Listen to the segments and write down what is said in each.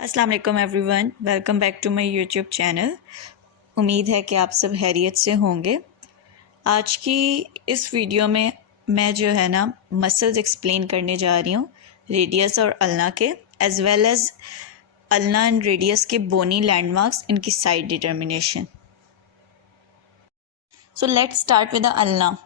अस्सलाम वालेकुम everyone, welcome back to my YouTube channel. उम्मीद है कि आप सब खैरियत से होंगे। आज की इस वीडियो में मैं जो है ना मसल्स एक्सप्लेन करने जा रही हूँ, रेडियस और अल्ना के, as well as ulna and radius के बोनी लैंडमार्क्स, इनकी side determination. So let's start with the ulna.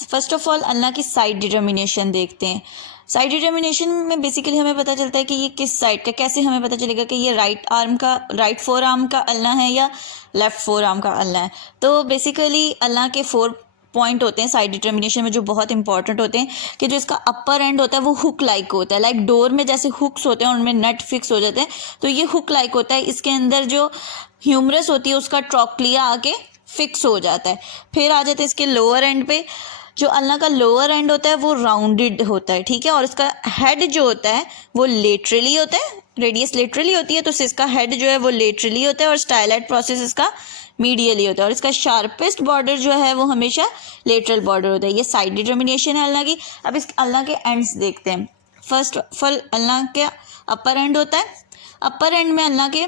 First of all ulna की साइड डिटर्मिनेशन देखते हैं। साइड डिटर्मिनेशन में बेसिकली हमें पता चलता है कि ये किस साइड का, कैसे हमें पता चलेगा कि ये राइट फोर आर्म का अल्ना है या लेफ़्ट फोर आर्म का अल्ना है। तो बेसिकली अल्ना के 4 पॉइंट होते हैं साइड डिटर्मिनेशन में जो बहुत इंपॉर्टेंट होते हैं, कि जो इसका अपर एंड होता है वो हुक लाइक होता है, लाइक डोर में जैसे हुक्स होते हैं उनमें नट फिक्स हो जाते हैं, तो ये हुक लाइक होता है। इसके अंदर जो ह्यूमरस होती है उसका ट्रॉक्लिया आके फिक्स हो जाता है। फिर आ जाते हैं इसके लोअर एंड पे। जो अल्ना का लोअर एंड होता है वो राउंडेड होता है, ठीक है, और इसका हेड जो होता है वो लेटरली होता है। रेडियस लेटरली होती है तो इसका हेड जो है वो लेटरली होता है, और स्टाइलाइट प्रोसेस इसका मीडियली होता है, और इसका शार्पेस्ट बॉर्डर जो है वो हमेशा लेटरल बॉर्डर होता है। ये साइड डिटर्मिनेशन है अल्ना की। अब इस अल्ना के एंड्स देखते हैं। फर्स्ट ऑफ ऑल अल्ना के अपर एंड होता है। अपर एंड में अल्ना के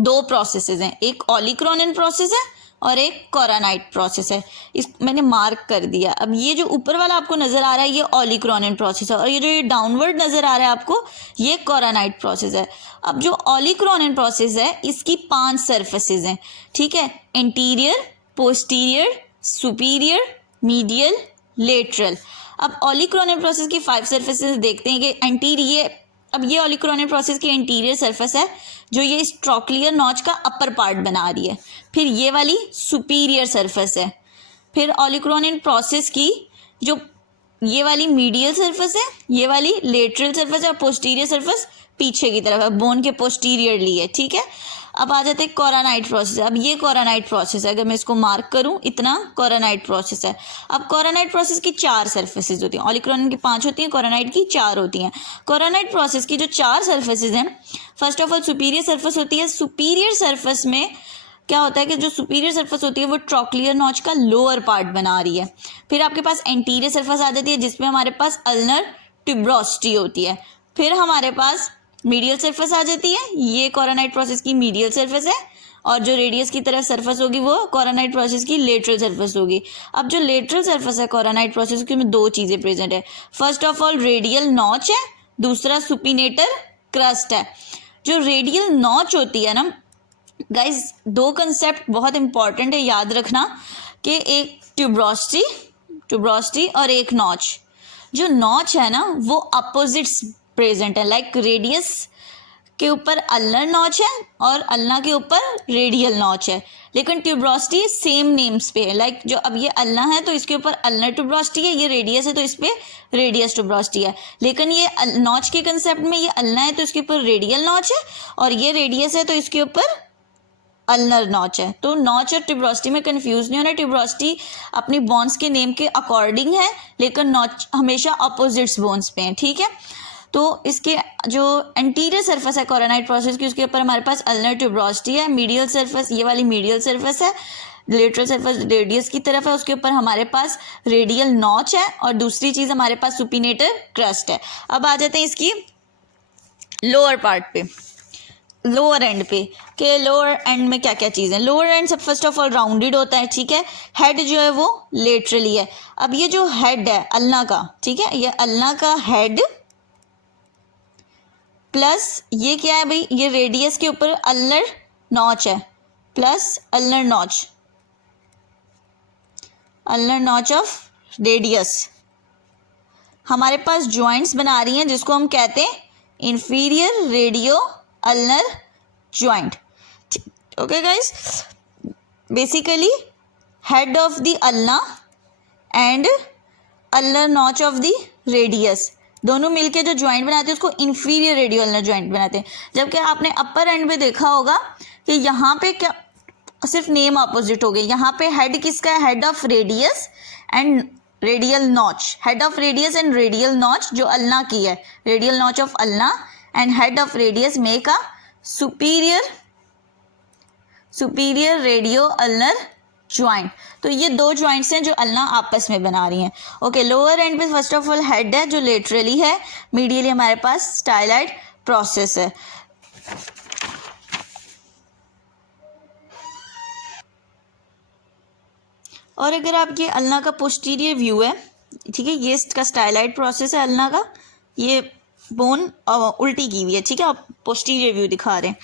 2 प्रोसेसेस हैं, एक ऑलिक्रॉनिन प्रोसेस है और एक कोरानाइट प्रोसेस है। इस मैंने मार्क कर दिया। अब ये जो ऊपर वाला आपको नज़र आ रहा है ये ऑलिक्रॉनिन प्रोसेस है, और ये जो ये डाउनवर्ड नज़र आ रहा है आपको ये कोरानाइट प्रोसेस है। अब जो ऑलिक्रॉनिन प्रोसेस है इसकी 5 सर्फेसेस हैं, ठीक है, interior, posterior, superior, medial, lateral. अब ऑलिक्रॉनिन प्रोसेस की 5 सर्फेसेस देखते हैं कि इंटीरियर। अब ये ऑलिक्रॉनिन प्रोसेस की इंटीरियर सरफेस है जो ये इस ट्रॉक्लियर नॉच का अपर पार्ट बना रही है। फिर ये वाली सुपीरियर सरफेस है। फिर ऑलिक्रॉनिन प्रोसेस की जो ये वाली मीडियल सरफेस है, ये वाली लेटरल सरफेस है, और पोस्टीरियर सरफेस पीछे की तरफ है, बोन के पोस्टीरियरली है, ठीक है। अब आ जाते हैं कोरानाइट प्रोसेस। अब ये कोरानाइट प्रोसेस है, अगर मैं इसको मार्क करूं इतना कोरानाइट प्रोसेस है। अब कोरानाइट प्रोसेस की 4 सर्फेसेस होती हैं, ऑलिक्रॉनिन की 5 होती हैं, कोरानाइट की 4 होती हैं। कोरानाइट प्रोसेस की जो 4 सर्फेसेस हैं, first of all superior surface होती है। सुपीरियर सरफेस में क्या होता है कि जो सुपीरियर सरफेस होती है वो ट्रॉक्लियर नॉच का लोअर पार्ट बना रही है। फिर आपके पास एंटीरियर सरफेस आ जाती है जिसमें हमारे पास अल्नर ट्यूब्रोसिटी होती है। फिर हमारे पास मीडियल सरफेस आ जाती है, ये कोरानाइट प्रोसेस की मीडियल सरफेस है, और जो रेडियस की तरफ सरफेस होगी वो कोरानाइट प्रोसेस की लेटरल सरफेस होगी। अब जो लेटरल सरफेस है कोरानाइट प्रोसेस की, में 2 चीज़ें प्रेजेंट है। First of all radial notch है, दूसरा सुपिनेटर क्रस्ट है। जो रेडियल नॉच होती है ना गाइज, 2 कंसेप्ट बहुत इंपॉर्टेंट है याद रखना, कि एक ट्यूब्रोसिटी और एक नॉच। जो नॉच है ना वो अपोजिट्स प्रेजेंट है, लाइक रेडियस के ऊपर अल्नर नॉच है और अल्ना के ऊपर रेडियल नॉच है, लेकिन ट्यूब्रोसिटी सेम नेम्स पे है। लाइक जो अब ये अल्ना है तो इसके ऊपर अल्नर ट्यूब्रोसिटी है, ये रेडियस है तो इस पे रेडियस ट्यूब्रोसिटी है। लेकिन ये नॉच के कंसेप्ट में ये अल्ना है तो इसके ऊपर रेडियल नॉच है, और ये रेडियस है तो इसके ऊपर अल्नर नॉच है। तो नॉच और ट्यूब्रोसिटी में कंफ्यूज नहीं होना। ट्यूब्रोसिटी अपनी बोन्स के नेम के अकॉर्डिंग है, लेकिन नॉच हमेशा अपोजिट्स बोन्स पे है, ठीक है। तो इसके जो एंटीरियर सरफेस है कोरानाइट प्रोसेस की, उसके ऊपर हमारे पास अल्नर ट्यूब्रोसिटी है। मीडियल सरफेस, ये वाली मीडियल सरफेस है, लेटरल सरफेस रेडियस की तरफ है, उसके ऊपर हमारे पास रेडियल नॉच है, और दूसरी चीज़ हमारे पास सुपिनेटर क्रस्ट है। अब आ जाते हैं इसकी लोअर पार्ट पे, लोअर एंड पे, कि लोअर एंड में क्या क्या चीज़ें। लोअर एंड सब फर्स्ट ऑफ ऑल राउंडेड होता है, ठीक है। हेड जो है वो लेटरली है। अब ये जो हेड है अल्ना का, ठीक है, ये अल्ना का हेड प्लस ये क्या है भाई, ये रेडियस के ऊपर अल्नर नॉच है, plus ulnar notch of radius. हमारे पास जॉइंट्स बना रही हैं जिसको हम कहते हैं inferior radio ulnar joint. Okay guys, basically head of the ulna and ulnar notch of the radius दोनों मिलके जो जॉइंट बनाते हैं उसको इंफीरियर रेडियो अल्नर जॉइंट बनाते हैं। जबकि आपने अपर एंड में देखा होगा कि यहाँ पे क्या सिर्फ नेम अपोजिट हो गए। यहाँ पे हेड किसका है, head of radius and radial notch, head of radius and radial notch जो अल्ना की है, radial notch of ulna and head of radius make a superior radio ulnar joint. तो ये 2 ज्वाइंट्स हैं जो अल्ना आपस में बना रही हैं। ओके, लोअर एंड पे फर्स्ट ऑफ ऑल हेड है जो लेटरली है, मीडियली हमारे पास स्टाइलाइट प्रोसेस है। और अगर आप ये अल्ना का पोस्टीरियर व्यू है, ठीक है, ये इसका स्टाइलाइट प्रोसेस है अल्ना का, ये बोन उल्टी की हुई है, ठीक है, आप पोस्टीरियर व्यू दिखा रहे हैं,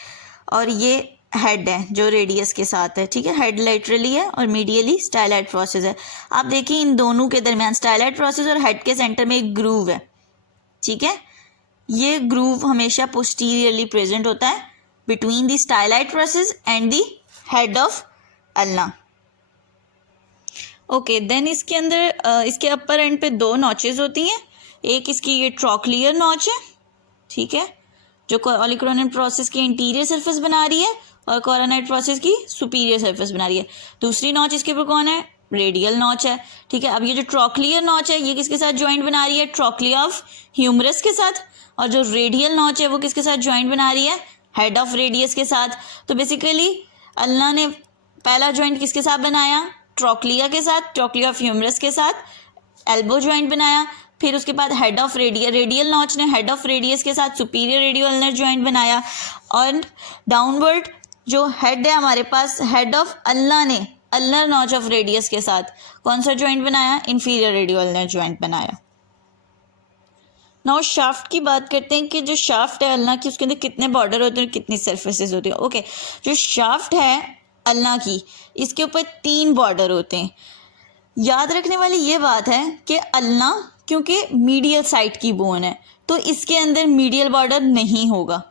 और ये हेड है जो रेडियस के साथ है, ठीक है, हेड लेटरली है और मीडियली स्टाइलाइट प्रोसेस है। आप देखिए इन दोनों के दरमियान स्टाइलाइट प्रोसेस और हेड के सेंटर में एक ग्रूव है, ठीक है, ये ग्रूव हमेशा पोस्टीरियरली प्रेजेंट होता है between the styloid process and the head of ulna. Okay, then इसके अंदर इसके अपर एंड पे 2 नॉचेस होती हैं, एक इसकी ये ट्रॉक्लियर नॉच है, ठीक है, जो ऑलिक्रोनियन प्रोसेस की इंटीरियर सरफेस बना रही है और कोरोनाइड प्रोसेस की सुपीरियर सरफेस बना रही है। दूसरी नॉच इसके ऊपर कौन है, रेडियल नॉच है, ठीक है। अब ये जो ट्रॉक्लियर नॉच है ये किसके साथ ज्वाइंट बना रही है, ट्रॉक्लिया ऑफ ह्यूमरस के साथ, और जो रेडियल नॉच है वो किसके साथ ज्वाइंट बना रही है, हेड ऑफ रेडियस के साथ। तो बेसिकली अल्लाह ने पहला ज्वाइंट किसके साथ बनाया, ट्रॉक्लिया के साथ, ट्रॉक्लिया ऑफ ह्यूमरस के साथ एल्बो ज्वाइंट बनाया, फिर उसके बाद हेड ऑफ रेडियल नॉच ने हेड ऑफ रेडियस के साथ सुपीरियर रेडियो अल्नर ज्वाइंट बनाया, और डाउनवर्ड जो हेड है हमारे पास, हेड ऑफ अल्लाह ने अल्नर नॉच ऑफ रेडियस के साथ कौन सा ज्वाइंट बनाया, इंफीरियर रेडियो अल्नर ज्वाइंट बनाया। नाउ शाफ्ट की बात करते हैं कि जो शाफ्ट है अल्लाह की उसके अंदर कितने बॉर्डर होते हैं, कितनी सरफेसेस होती हैं। ओके, जो शाफ्ट है अल्लाह की इसके ऊपर 3 बॉर्डर होते हैं। याद रखने वाली ये बात है कि अल्लाह क्योंकि मीडियल साइड की बोन है तो इसके अंदर मीडियल बॉर्डर नहीं होगा।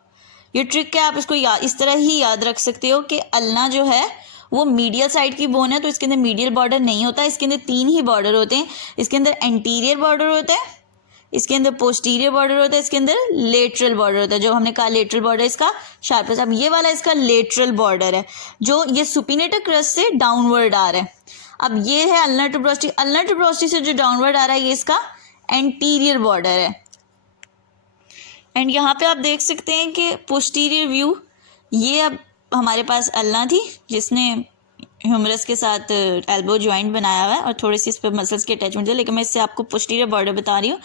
ये ट्रिक है, आप इसको इस तरह ही याद रख सकते हो कि अल्लाह जो है वो मीडियल साइड की बोन है तो इसके अंदर मीडियल बॉर्डर नहीं होता। इसके अंदर 3 ही बॉर्डर होते हैं, इसके अंदर एंटीरियर बॉर्डर होता है, इसके अंदर पोस्टीरियर बॉर्डर होता है, इसके अंदर लेटरल बॉर्डर होता है। जो हमने कहा लेटरल बॉर्डर इसका शार्पेस्ट, अब ये वाला इसका लेटरल बॉर्डर है जो ये सुपिनेटर क्रस्ट से डाउनवर्ड आ रहा है। अब ये है अल्नर ट्यूब्रोसिटी, अल्नर ट्यूब्रोसिटी से जो डाउनवर्ड आ रहा है ये इसका एंटीरियर बॉर्डर है। एंड यहाँ पे आप देख सकते हैं कि पोस्टीरियर व्यू, ये अब हमारे पास अल्लाह थी जिसने ह्यूमरस के साथ एल्बो ज्वाइंट बनाया हुआ है और थोड़ी सी इस पर मसल्स की अटैचमेंट है, लेकिन मैं इससे आपको पोस्टीरियर बॉर्डर बता रही हूँ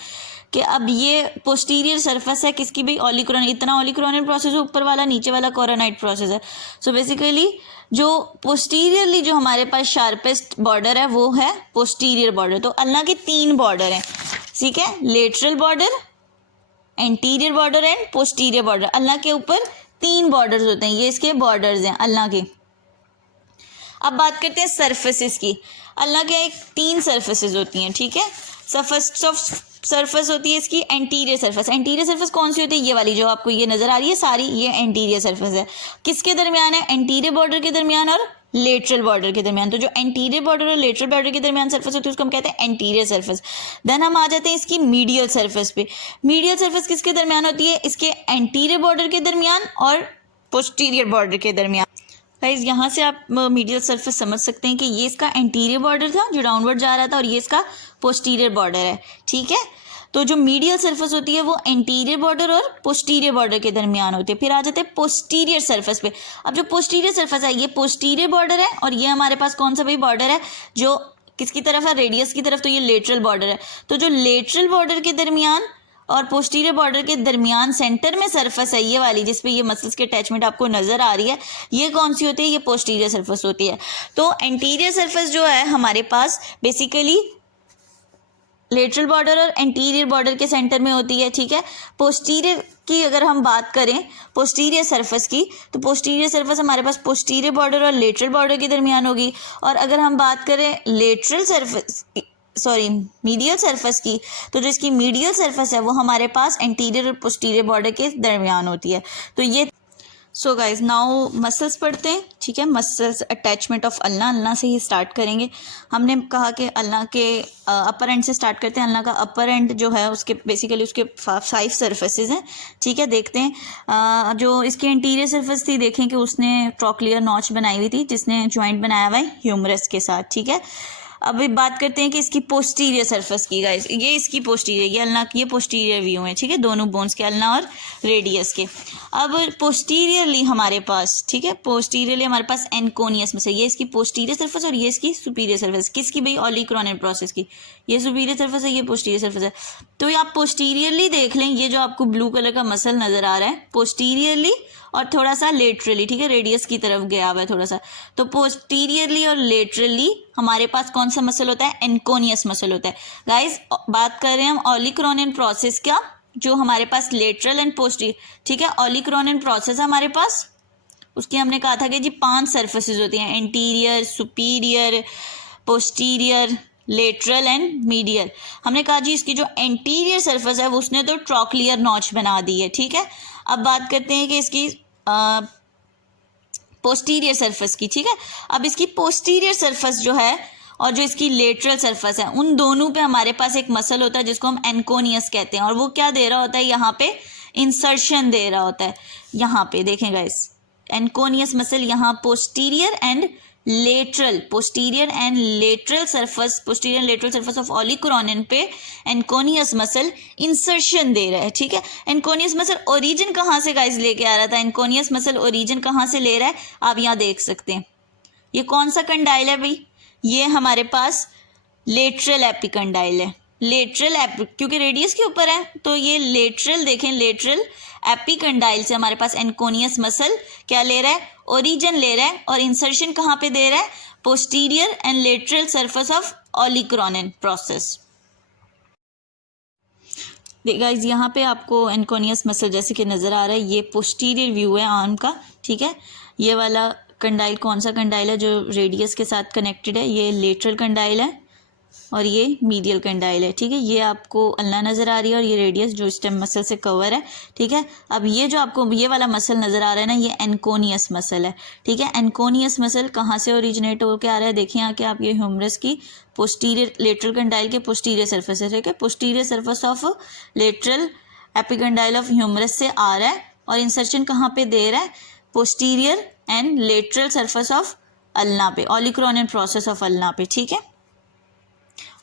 कि अब ये पोस्टीरियर सरफेस है किसकी भी, ऑलिक्रोनियन, इतना ऑलिक्रोनियन प्रोसेस है, ऊपर वाला नीचे वाला कोरोनाइड प्रोसेस है। सो बेसिकली जो पोस्टीरियरली जो हमारे पास शार्पेस्ट बॉर्डर है वो है पोस्टीरियर बॉर्डर। तो अल्लाह के 3 बॉर्डर हैं, ठीक है, lateral border, anterior border and posterior border. अल्लाह के ऊपर 3 बॉर्डर्स होते हैं, ये इसके बॉर्डर्स हैं अल्लाह के। अब बात करते हैं सरफेसेस की। अल्लाह के 3 सरफेसेस होती हैं, ठीक है। फर्स्ट ऑफ सरफेस होती है इसकी एंटीरियर सरफेस। एंटीरियर सरफेस कौन सी होती है, ये वाली जो आपको ये नजर आ रही है सारी, ये एंटीरियर सरफेस है। किसके दरमियान है, एंटीरियर बॉर्डर के दरमियान और लेटरल बॉर्डर के दरमियान। तो जो एंटीरियर बॉर्डर और लेटरल बॉर्डर के दरमियान सरफेस होती है उसको हम कहते हैं एंटीरियर सरफेस। देन हम आ जाते हैं इसकी मीडियल सरफेस पे। मीडियल सरफेस किसके दरमियान होती है, इसके एंटीरियर बॉर्डर के दरमियान और पोस्टीरियर बॉर्डर के दरमियान। गाइस यहाँ से आप मीडियल सरफेस समझ सकते हैं कि ये इसका एंटीरियर बॉर्डर था जो डाउनवर्ड जा रहा था और ये इसका पोस्टीरियर बॉर्डर है, ठीक है। तो जो मीडियल सरफेस होती है वो एंटीरियर बॉर्डर और पोस्टीरियर बॉर्डर के दरमियान होती है। फिर आ जाते हैं पोस्टीरियर सरफेस पे। अब जो पोस्टीरियर सरफेस है ये पोस्टीरियर बॉर्डर है और ये हमारे पास कौन सा भाई बॉर्डर है जो किसकी तरफ है, रेडियस की तरफ, तो ये लेटरल बॉर्डर है। तो जो लेटरल बॉर्डर के दरमियान और पोस्टीरियर बॉर्डर के दरमियान सेंटर में सरफेस है ये वाली जिसपे ये मसल्स की अटैचमेंट आपको नजर आ रही है, ये कौन सी होती है, ये पोस्टीरियर सरफेस होती है। तो एंटीरियर सरफेस जो है हमारे पास बेसिकली लेटरल बॉर्डर और एंटीरियर बॉर्डर के सेंटर में होती है, ठीक है। पोस्टीरियर की अगर हम बात करें पोस्टीरियर सरफेस की, तो पोस्टीरियर सरफेस हमारे पास पोस्टीरियर बॉर्डर और लेटरल बॉर्डर के दरमियान होगी। और अगर हम बात करें लेटरल सरफेस मीडियल सरफेस की, तो जो इसकी मीडियल सरफेस है वो हमारे पास एंटीरियर और पोस्टीरियर बॉर्डर के दरमियान होती है। तो ये सो गाइज नाउ मसल्स पढ़ते हैं, ठीक है। मसल्स अटैचमेंट ऑफ अल्लाह से ही स्टार्ट करेंगे। हमने कहा कि अल्लाह के अपर एंड से स्टार्ट करते हैं। अल्लाह का अपर एंड जो है उसके बेसिकली उसके 5 सरफेसेस हैं, ठीक है। देखते हैं जो इसकी एंटीरियर सरफेस थी, देखें कि उसने ट्रॉक्लियर नॉच बनाई हुई थी जिसने ज्वाइंट बनाया हुआ है ह्यूमरस के साथ, ठीक है। अब बात करते हैं कि इसकी पोस्टीरियर सरफेस की। गाइस ये इसकी पोस्टीरियर, ये अल्लाह की ये पोस्टीरियर व्यू है, ठीक है, दोनों बोन्स के, अल्लाह और रेडियस के। अब पोस्टीरियरली हमारे पास, ठीक है, पोस्टीरियरली हमारे पास एनकोनियस में से, ये इसकी पोस्टीरियर सरफेस और ये इसकी सुपीरियर सरफेस। किसकी भाई, ऑलिक्रोनियन प्रोसेस की। ये सुपीरियर सरफेस है, ये पोस्टीरियर सरफेस है। तो ये आप पोस्टीरियरली देख लें, ये जो आपको ब्लू कलर का मसल नजर आ रहा है पोस्टीरियरली और थोड़ा सा लेटरली, ठीक है, रेडियस की तरफ गया हुआ है थोड़ा सा। तो पोस्टीरियरली और लेटरली हमारे पास कौन सा मसल होता है, एनकोनियस मसल होता है। गाइस बात कर रहे हैं हम ओलिक्रोनियन प्रोसेस का, जो हमारे पास लेटरल एंड पोस्टीरियर, ठीक है, ओलिक्रोनियन प्रोसेस है हमारे पास। उसकी हमने कहा था कि जी 5 सर्फेसिस होती हैं, anterior, superior, posterior, lateral and medial. हमने कहा जी इसकी जो एंटीरियर सरफेस है वो उसने तो ट्रॉक्लियर नॉच बना दी है, ठीक है। अब बात करते हैं कि इसकी पोस्टीरियर सरफेस की, ठीक है। अब इसकी पोस्टीरियर सरफेस जो है और जो इसकी लेटरल सरफेस है, उन दोनों पे हमारे पास एक मसल होता है जिसको हम एनकोनियस कहते हैं, और वो क्या दे रहा होता है, यहाँ पे इंसर्शन दे रहा होता है। यहाँ पे देखें गाइस, एनकोनियस मसल यहाँ posterior and lateral, posterior and lateral surface, posterior lateral surface of olecranon पे एनकोनियस मसल इंसर्शन दे रहा है, ठीक है। एनकोनियस मसल ओरिजिन कहाँ से गाइस लेके आ रहा था, एनकोनियस मसल ओरिजिन कहाँ से ले रहा है, आप यहाँ देख सकते हैं। ये कौन सा कंडाइल है भाई, ये हमारे पास लेटरल एपिकंडाइल है। लेटरल क्योंकि रेडियस के ऊपर है तो ये लेटरल, देखें लेटरल एपिकंडाइल से हमारे पास एनकोनियस मसल क्या ले रहा है, ओरिजिन ले रहा है, और इंसर्शन कहाँ पे दे रहा है, posterior and lateral surface of olecranon process. Guys यहाँ पे आपको एनकोनियस मसल जैसे कि नज़र आ रहा है, ये पोस्टीरियर व्यू है आर्म का, ठीक है। ये वाला कंडाइल कौन सा कंडाइल है जो रेडियस के साथ कनेक्टेड है, ये लेटरल कंडाइल है, और ये मीडियल कंडाइल है, ठीक है। ये आपको अल्ना नज़र आ रही है और ये रेडियस जो स्टेम मसल से कवर है, ठीक है। अब ये जो आपको ये वाला मसल नज़र आ रहा है ना, ये एनकोनियस मसल है, ठीक है। एनकोनियस मसल कहाँ से ओरिजिनेट होकर आ रहा है, देखिए यहाँ के आप, ये ह्यूमरस की पोस्टीरियर, लेटरल कंडाइल के पोस्टीरियर सरफेस है, ठीक है। Posterior surface of lateral epicondyle of humerus से आ रहा है, और इंसर्शन कहाँ पे दे रहा है, posterior and lateral surface of ulna पे, ओलिक्रोनियन प्रोसेस ऑफ अल्ना पे, ठीक है।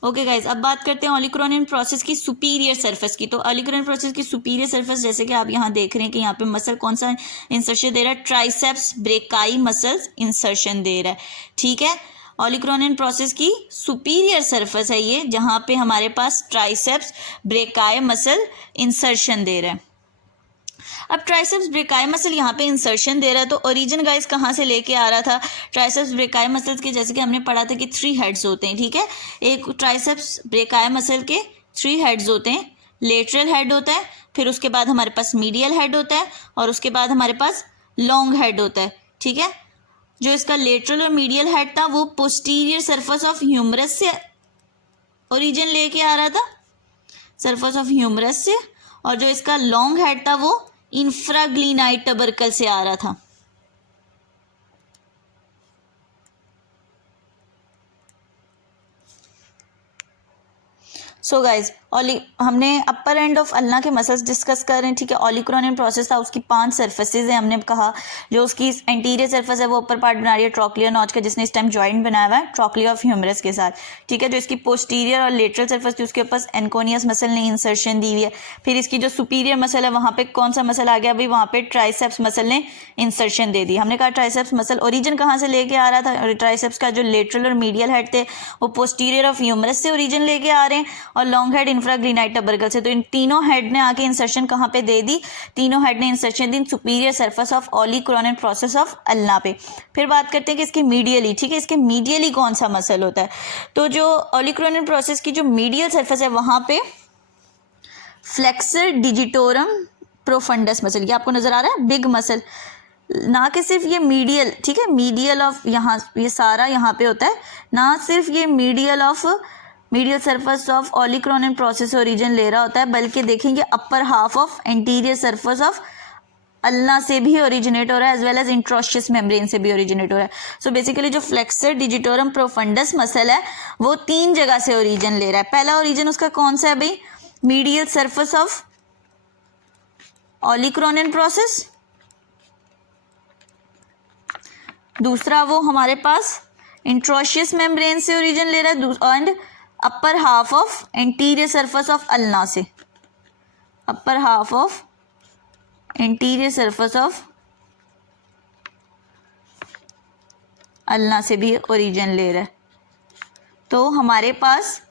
ओके गाइज, अब बात करते हैं ओलिक्रोनियन प्रोसेस की सुपीरियर सरफेस की। तो ओलिक्रोनियन प्रोसेस की सुपीरियर सरफेस, जैसे कि आप यहाँ देख रहे हैं कि यहाँ पे मसल कौन सा इंसर्शन दे रहा है, ट्राइसेप्स ब्रेकाई मसल्स इंसर्शन दे रहा है, ठीक है। ओलिक्रोनियन प्रोसेस की सुपीरियर सरफेस है ये, जहाँ पे हमारे पास ट्राइसेप्स ब्रेकाई मसल इंसर्शन दे रहा है। अब ट्राइसेप्स ब्रेकाई मसल यहाँ पे इंसर्शन दे रहा है, तो ओरिजिन गाइस कहाँ से लेके आ रहा था, ट्राइसेप्स ब्रेकाई मसल्स के, जैसे कि हमने पढ़ा था कि 3 हेड्स होते हैं, ठीक है। एक ट्राइसेप्स ब्रेकाई मसल के 3 हेड्स होते हैं, लेटरल हेड होता है, फिर उसके बाद हमारे पास मीडियल हेड होता है, और उसके बाद हमारे पास लॉन्ग हेड होता है, ठीक है। जो इसका लेटरल और मीडियल हेड था वो पोस्टीरियर सरफेस ऑफ ह्यूमरस से ओरिजिन लेके आ रहा था, सरफेस ऑफ ह्यूमरस से, और जो इसका लॉन्ग हेड था वो इंफ्राग्लिनाइट टबरकल से आ रहा था। सो गाइज, हमने अपर एंड ऑफ अल्ना के मसल्स डिस्कस कर रहे हैं, ठीक है। ओलिक्रोनियन प्रोसेस था, उसकी 5 सरफेसेज हैं, हमने कहा जो उसकी एंटीरियर सरफेस है वो अपर पार्ट बना रही है ट्रॉक्लियर नॉच का, जिसने इस टाइम जॉइंट बनाया हुआ है ट्रॉक्लियर ऑफ ह्यूमरस के साथ, ठीक है। जो इसकी पोस्टीरियर और लेटरल सरफेस थी उसके ऊपर एनकोनियस मसल ने इंसर्शन दी हुई है। फिर इसकी जो सुपीरियर मसल है वहाँ पे कौन सा मसल आ गया भाई, वहाँ पे ट्राइसेप्स मसल ने इंसर्शन दे दी। हमने कहा ट्राइसेप्स मसल ओरिजिन कहाँ से लेके आ रहा था, ट्राइसेप्स का जो लेटरल और मीडियल हेड थे वो पोस्टीरियर ऑफ ह्यूमरस से ओरिजिन लेके आ रहे हैं, और लॉन्ग हेड इंफ्राग्लिनाइट टबरकल से। तो इन तीनों हेड ने आके इंसर्शन कहाँ पे दे दी, तीनों हेड ने इंसर्शन दी superior surface of olecranon process of ulna पे। फिर बात करते हैं कि इसके मीडियली, ठीक है, इसके मीडियली कौन सा मसल होता है। तो जो ओलिक्रोनियन प्रोसेस की जो मीडियल सरफेस है वहाँ पे फ्लेक्सर डिजिटोरम प्रोफंडस मसल, ये आपको नजर आ रहा है, बिग मसल, ना कि सिर्फ ये मीडियल, ठीक है, मीडियल ऑफ यहाँ ये सारा यहाँ पे होता है, ना सिर्फ ये medial surface of olecranon process origin ले रहा होता है, बल्कि देखेंगे upper half of anterior surface of ulna से भी ओरिजिनेट हो रहा है, as well as interosseous membrane से भी ओरिजिनेट हो रहा है। सो बेसिकली जो फ्लेक्सर डिजिटोरम प्रोफंडस मसल है वो 3 जगह से ओरिजिन ले रहा है। पहला ओरिजिन उसका कौन सा है भाई, medial surface of olecranon process, दूसरा वो हमारे पास इंट्रोशियस मेम्ब्रेन से ओरिजिन ले रहा है, and upper half of anterior surface of ulna से, upper half of anterior surface of ulna से भी ओरिजिन ले रहा है। तो हमारे पास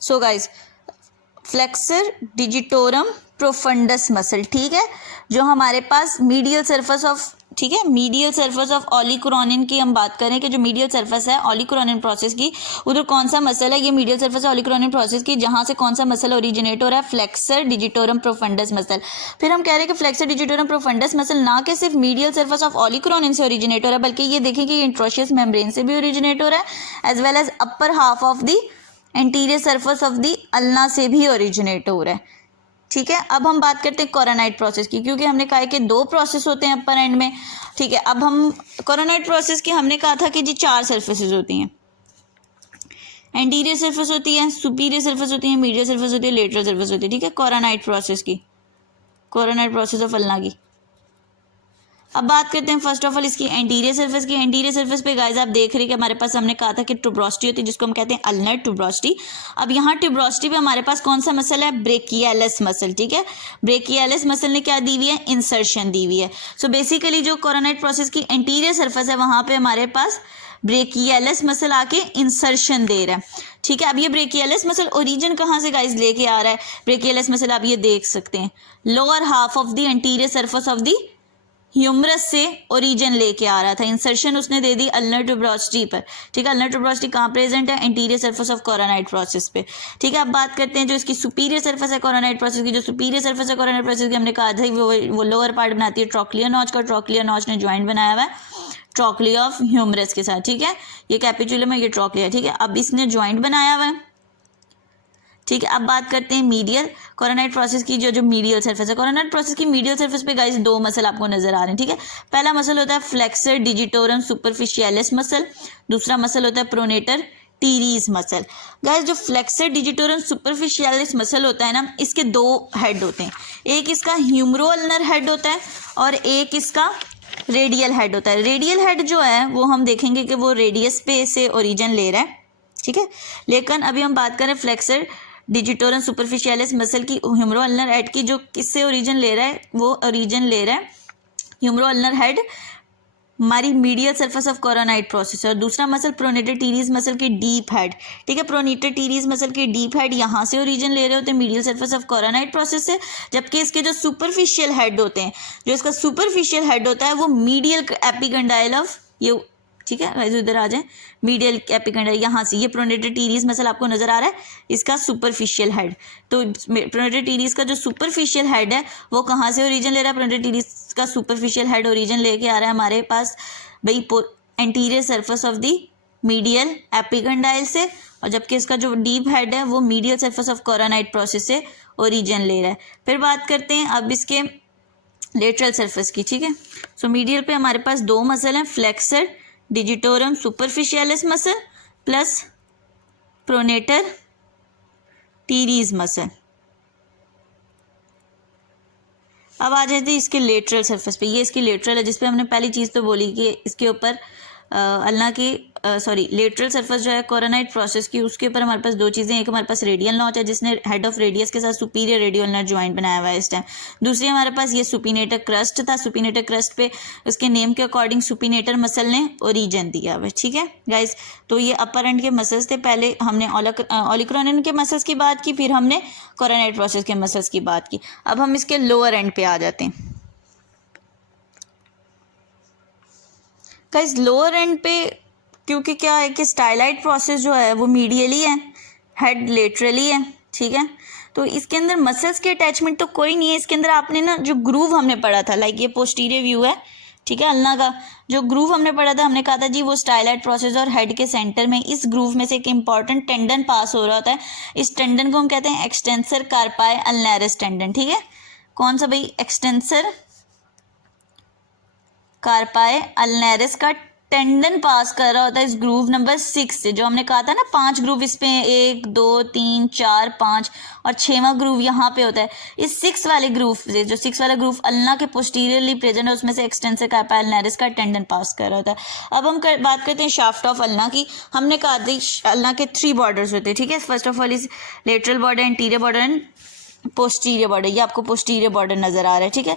so guys flexor digitorum profundus muscle, ठीक है, जो हमारे पास मीडियल सरफेस ऑफ, ठीक है। मीडियल सरफेस ऑफ ओलिकोरोनिन की हम बात करें कि जो मीडियल सरफेस है ओलिकोरोनिन प्रोसेस की, उधर कौन सा मसल है, ये मीडियल सरफेस है ओलिकोरोनिन प्रोसेस की, जहां से कौन सा मसल ओरिजिनेट हो रहा है, फ्लेक्सर डिजिटोरम प्रोफंडस मसल। फिर हम कह रहे हैं कि फ्लेक्सर डिजिटोरम प्रोफंडस मसल ना कि सिर्फ मीडियल सरफेस ऑफ ओलिकोरोनिन से ओरिजिनेट हो रहा है, बल्कि ये देखें कि ये इंट्रोशियस मेम्ब्रेन से भी ओरिजिनेट हो रहा है, as well as upper half of the anterior surface of the ulna से भी ओरिजिनेट हो रहा है। ठीक है। अब हम बात करते हैं कोरोनाइड प्रोसेस की, क्योंकि हमने कहा है कि 2 प्रोसेस होते हैं अपर एंड में। ठीक है। अब हम कोरोनाइड प्रोसेस की हमने कहा था कि जी 4 सरफेसेस होती हैं। एंटीरियर सरफेस होती है, सुपीरियर सरफेस होती है, मीडियल सरफेस होती है, लेटरल सरफेस होती है। ठीक है। कोरोनाइड प्रोसेस की, कोरोनाइड प्रोसेस ऑफ अल्ना की। अब बात करते हैं फर्स्ट ऑफ ऑल इसकी एंटीरियर सरफेस की। एंटीरियर सरफेस पे गाइस आप देख रहे हैं कि हमारे पास हमने कहा था कि ट्यूब्रोस्टी होती है, जिसको हम कहते हैं अल्नर ट्यूब्रोस्टी। अब यहाँ ट्यूब्रोस्टी पे हमारे पास कौन सा मसल है, ब्रेकियालिस मसल। ठीक है। ब्रेकियालिस मसल ने क्या दी हुई है, इंसर्शन दी हुई है। सो बेसिकली जो कोरोनाइड प्रोसेस की एंटीरियर सरफेस है वहाँ पे हमारे पास ब्रेकियालिस मसल आके इंसर्शन दे रहा है। ठीक है। अब ये ब्रेकियालिस मसल ओरिजिन कहाँ से गाइस लेके आ रहा है, ब्रेकियालिस मसल आप ये देख सकते हैं lower half of the anterior surface of the humerus से ओरिजिन लेके आ रहा था। इंसर्शन उसने दे दी अल्नर ट्यूब्रोस्टी पर। ठीक है। अल्नर ट्यूब्रोस्टी कहाँ प्रेजेंट है, anterior surface of coronoid process पे। ठीक है। अब बात करते हैं जो इसकी सुपीरियर सरफेस है कोरोनाइड प्रोसेस की। जो सुपीरियर सरफेस है कोरोनाइड प्रोसेस की हमने कहा था वो लोअर पार्ट बनाती है ट्रोक्लियर नॉच का। ट्रोक्लियर नॉच ने ज्वाइंट बनाया हुआ है ट्रोक्लिया ऑफ ह्यूमरस के साथ। ठीक है। ये कैपिचुलम है, ये ट्रोक्लिया। ठीक है। अब इसने ज्वाइंट बनाया हुआ है। ठीक है। अब बात करते हैं मीडियल कोरोनाइड प्रोसेस की। जो मीडियल सरफेस है कोरोनाइड प्रोसेस की, मीडियल सरफेस पे गाइस 2 मसल आपको नजर आ रहे हैं। ठीक है। पहला मसल होता है फ्लेक्सर डिजिटोरम सुपरफिशियलिस मसल, दूसरा मसल होता है प्रोनेटर टीरीज मसल। गाइस जो फ्लेक्सर डिजिटोरम सुपरफिशियलिस मसल होता है ना, इसके 2 हेड होते हैं। एक इसका ह्यूमरोअल्नर हेड होता है और एक इसका रेडियल हेड होता है। रेडियल हेड जो है वो हम देखेंगे कि वो रेडियस पे से ओरिजिन ले रहा है। ठीक है। लेकिन अभी हम बात करें फ्लेक्सर डिजिटोरम सुपरफिशियलिस मसल की, ह्यूमरोअल्नर हेड की, जो किससे ओरिजिन ले रहा है, वो ओरिजिन ले रहा है ह्यूमरोअल्नर हेड हमारी medial surface of coronoid process. और दूसरा मसल प्रोनेटर टीरीज मसल की डीप हेड। ठीक है। प्रोनेटर टीरीज मसल की डीप हेड यहाँ से ओरिजिन ले रहे होते हैं medial surface of coronoid process से, जबकि इसके जो सुपरफिशियल हेड होते हैं, जो इसका सुपरफिशियल हेड होता है वो मीडियल एपिकंडाइल ऑफ ये। ठीक है। इधर आ जाए, मीडियल एपिकंडाइल यहाँ से, ये प्रोनेटर टीरीज मसल आपको नजर आ रहा है, इसका सुपरफिशियल हेड। तो प्रोनेटर टीरीज का जो सुपरफिशियल हेड है वो कहाँ से ओरिजिन ले रहा है, प्रोनेटर टीरीज का सुपरफिशियल हेड ओरिजिन लेके आ रहा है हमारे पास भाई anterior surface of the medial epicondyle से, और जबकि इसका जो डीप हेड है वो medial surface of coronoid process से ओरिजिन ले रहा है। फिर बात करते हैं अब इसके लेटरल सरफेस की। ठीक है। सो मीडियल पे हमारे पास 2 मसल हैं, flexor digitorum superficialis muscle plus pronator teres muscle. अब आ जाते हैं इसके लेटरल सरफेस पे। ये इसकी लेटरल है, जिसपे हमने पहली चीज़ तो बोली कि इसके ऊपर अल्ना की लेटरल सरफेस जो है कोरोनाइड प्रोसेस की, उसके ऊपर हमारे पास 2 चीज़ें, एक हमारे पास रेडियल नॉच है जिसने हेड ऑफ रेडियस के साथ सुपीरियर रेडियोल्नर ज्वाइंट बनाया हुआ है इस टाइम। दूसरी हमारे पास ये सुपिनेटर क्रस्ट था, सुपिनेटर क्रस्ट पे उसके नेम के अकॉर्डिंग सुपिनेटर मसल ने ओरिजिन दिया हुआ है। ठीक है गाइज। तो ये अपर एंड के मसल्स थे। पहले हमने ओलिकोरोनिन के मसल्स की बात की, फिर हमने कोरोनाइड प्रोसेस के मसल्स की बात की। अब हम इसके लोअर एंड पे आ जाते हैं। गाइस लोअर एंड पे क्योंकि क्या है कि स्टाइलाइट प्रोसेस जो है वो मीडियली है, हेड लेटरली है। ठीक है। तो इसके अंदर मसल्स की अटैचमेंट तो कोई नहीं है। इसके अंदर आपने ना जो ग्रूव हमने पढ़ा था, लाइक ये पोस्टीरियर व्यू है। ठीक है। अल्ना का जो ग्रूव हमने पढ़ा था, हमने कहा था जी वो स्टाइलाइट प्रोसेस और हेड के सेंटर में इस ग्रूव में से एक इंपॉर्टेंट टेंडन पास हो रहा होता है। इस टेंडन को हम कहते हैं एक्सटेंसर कार्पाई अल्नैरिस टेंडन। ठीक है। कौन सा भाई, एक्सटेंसर कार्पाई अल्नैरिस का टेंडन पास कर रहा होता है इस ग्रूव नंबर 6 से। जो हमने कहा था ना 5 ग्रूव इस पे 1 2 3 4 5 और 6वां ग्रूव यहाँ पे होता है। इस 6 वाले ग्रूव से, जो 6 वाला ग्रूव अल्ना के पोस्टीरियरली प्रेजेंट है, उसमें से एक्सटेंसर कार्पाई अल्नैरिस का टेंडन पास कर रहा होता है। अब हम बात करते हैं शाफ्ट ऑफ अल्ना की। हमने कहा था अल्ना के 3 बॉर्डर्स होते हैं। ठीक है। First of all is lateral border, interior border and posterior border. ये आपको पोस्टीरियर बॉर्डर नजर आ रहा है। ठीक है।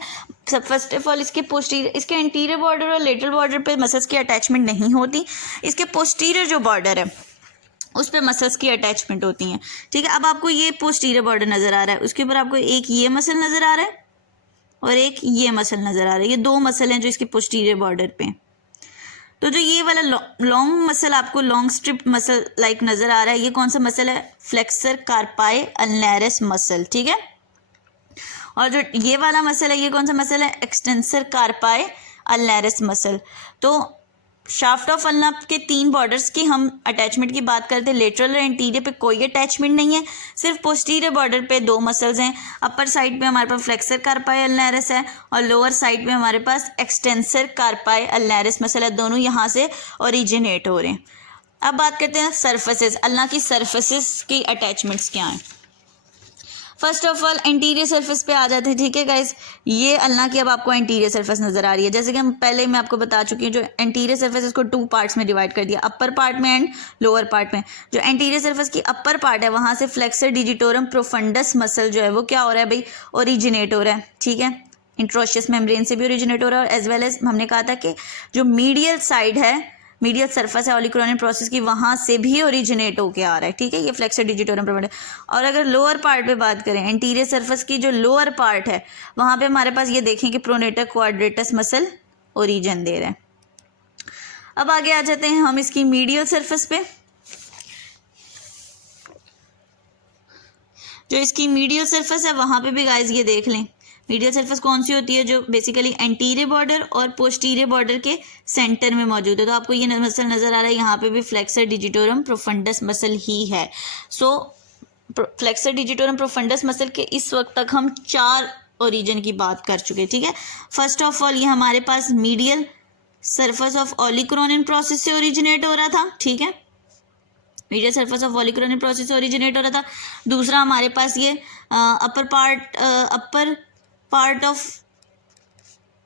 सब फर्स्ट ऑफ ऑल इसके पोस्टीरियर, इसके इंटीरियर बॉर्डर और लेटरल बॉर्डर पे मसल्स की अटैचमेंट नहीं होती। इसके पोस्टीरियर जो बॉर्डर है उस पे मसल्स की अटैचमेंट होती हैं। ठीक है। अब आपको ये पोस्टीरियर बॉर्डर नजर आ रहा है, उसके ऊपर आपको एक ये मसल नजर आ रहा है और एक ये मसल नज़र आ रहा है। ये दो मसल हैं जो इसके पोस्टीरियर बॉर्डर पे। तो जो ये वाला लॉन्ग मसल आपको लॉन्ग स्ट्रिप मसल लाइक नज़र आ रहा है, ये कौन सा मसल है? फ्लेक्सर कार्पाई अल्नैरिस मसल, ठीक है। और जो ये वाला मसल है, ये कौन सा मसल है? Extensor carpi ulnaris muscle. तो शाफ्ट ऑफ अल्ना के 3 बॉर्डर्स की हम अटैचमेंट की बात करते हैं। लेटरल और इंटीरियर पे कोई अटैचमेंट नहीं है, सिर्फ पोस्टीरियर बॉर्डर पे 2 मसल्स हैं। अपर साइड पे हमारे पास फ्लेक्सर कार्पाई अल्नैरिस है और लोअर साइड पे हमारे पास एक्सटेंसर कार्पाई अल्नैरिस मसल है। दोनों यहाँ से ओरिजिनेट हो रहे हैं। अब बात करते हैं सर्फेसेस। अल्ना की सर्फेसेस की अटैचमेंट्स क्या हैं। First of all anterior surface पे आ जाते हैं, ठीक है गाइस। ये अल्लाह की अब आपको एंटीरियर सरफेस नज़र आ रही है। जैसे कि हम पहले मैं आपको बता चुकी हूँ, जो एंटीरियर सरफेस इसको 2 पार्ट्स में डिवाइड कर दिया, अपर पार्ट में एंड लोअर पार्ट में। जो एंटीरियर सरफेस की अपर पार्ट है वहाँ से फ्लेक्सर डिजिटोरम प्रोफंडस मसल जो है वो क्या हो रहा है भाई? ओरिजिनेट हो रहा है, ठीक है। इंट्रोशियस मेम्ब्रेन से भी ओरिजिनेट हो रहा है और एज वेल एज हमने कहा था कि जो मीडियल साइड है, मीडियल सरफेस है ओलिक्रोनियन प्रोसेस की, वहाँ से भी ओरिजिनेट होके आ रहा है, ठीक है। ये फ्लेक्सर डिजिटोरम प्रोफंडस। और अगर लोअर पार्ट पे बात करें, एंटीरियर सरफेस की जो लोअर पार्ट है वहाँ पे हमारे पास ये देखें कि प्रोनेटर क्वाड्रेटस मसल ओरिजिन दे रहा है। अब आगे आ जाते हैं हम इसकी मीडियल सरफेस पे। जो इसकी मीडियल सरफेस है वहाँ पे भी गाइस ये देख लें, मीडियल सरफेस कौन सी होती है? जो बेसिकली एंटीरियर बॉर्डर और पोस्टीरियर बॉर्डर के सेंटर में मौजूद है। तो आपको ये मसल नज़र आ रहा है, यहाँ पे भी फ्लेक्सर डिजिटोरम प्रोफंडस मसल ही है। सो फ्लेक्सर डिजिटोरम प्रोफंडस मसल के इस वक्त तक हम 4 ओरिजिन की बात कर चुके, ठीक है। फर्स्ट ऑफ ऑल ये हमारे पास medial surface of olecranon process से ओरिजिनेट हो रहा था, ठीक है। Medial surface of olecranon process से ओरिजिनेट हो रहा था। दूसरा हमारे पास ये upper part of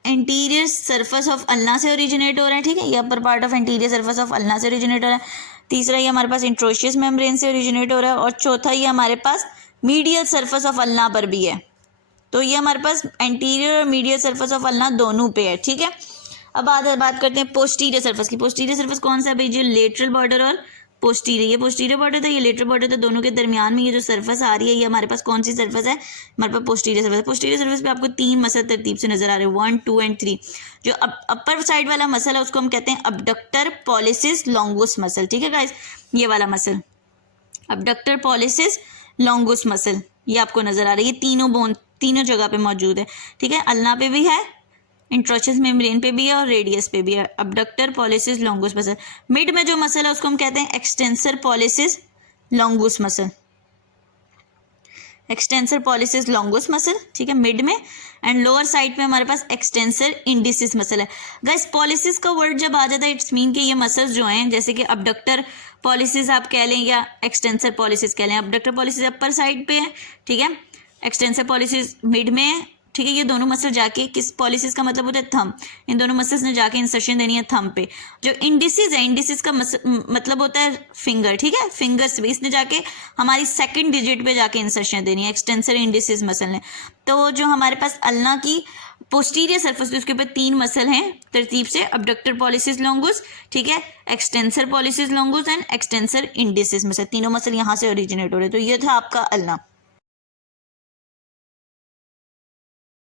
anterior surface of ulna से ओरिजिनेट हो रहा है, ठीक है। ये upper part of anterior surface of ulna से ओरिजिनेट हो रहा है। तीसरा ये हमारे पास इंट्रोशियस मेम्ब्रेन से ओरिजिनेट हो रहा है और चौथा ये हमारे पास मीडियल सरफेस ऑफ अल्ना पर भी है। तो ये हमारे पास एंटीरियर और मीडियल सरफेस ऑफ अल्ना दोनों पे है, ठीक है। अब बात करते हैं पोस्टीरियर सरफेस की। पोस्टीरियर सरफेस कौन सा है भाई? जो लेटरल बॉर्डर और पोस्टीरियर, ये पोस्टीरियर बॉर्डर था, ये लेटरल बॉर्डर था, दोनों के दरमियान में ये जो सरफेस आ रही है ये हमारे पास कौन सी सरफेस है? हमारे पास पोस्टीरियर सरफेस। पोस्टीरियर सरफेस पे आपको 3 मसल तरतीब से नजर आ रहे हैं, 1, 2 एंड 3। जो अपर साइड वाला मसल है उसको हम कहते हैं अबडक्टर पॉलिसिस लॉन्गुस मसल, ठीक है गाइस। ये वाला muscle abductor pollicis longus muscle ये आपको नजर आ रही है। ये तीनों बोन तीनों जगह पे मौजूद है, ठीक है। अल्ना पे भी है, इंट्रोशियस मेम्ब्रेन पे भी है और रेडियस पे भी है। Abductor pollicis longus muscle. Mid में जो मसल है उसको हम कहते हैं extensor pollicis longus muscle, extensor pollicis longus muscle, ठीक है, मिड में। एंड लोअर साइड पे हमारे पास एक्सटेंसर इंडिसिस मसल है। गाइस पॉलिसिस का वर्ड जब आ जाता है इट्स मीन कि ये मसल्स जो हैं, जैसे कि अबडक्टर पॉलिसिस आप कह लें या एक्सटेंसर पॉलिसिस कह लें। अबडक्टर पॉलिसिस अपर साइड पे है, ठीक है। एक्सटेंसर पॉलिसिस मिड में है, ठीक है। ये दोनों मसल जाके किस पॉलिसिस का मतलब होता है? थंब। इन दोनों मसल्स ने जाके इंसर्शन देनी है थंब पे। जो इंडिसिस है, इंडिसिस का मतलब होता है फिंगर, ठीक है। फिंगर्स भी इसने जाके हमारी सेकंड डिजिट पे जाके इंसर्शन देनी है, एक्सटेंसर इंडिसिस मसल ने। तो जो हमारे पास अल्ना की पोस्टीरियर सरफेस उसके ऊपर 3 मसल हैं तरतीब से, अबडक्टर पॉलिसिस लॉन्गुस, ठीक है, extensor pollicis longus and extensor indicis muscle. तीनों मसल यहाँ से ओरिजिनेट हो रहे हैं। तो ये था आपका अल्ना।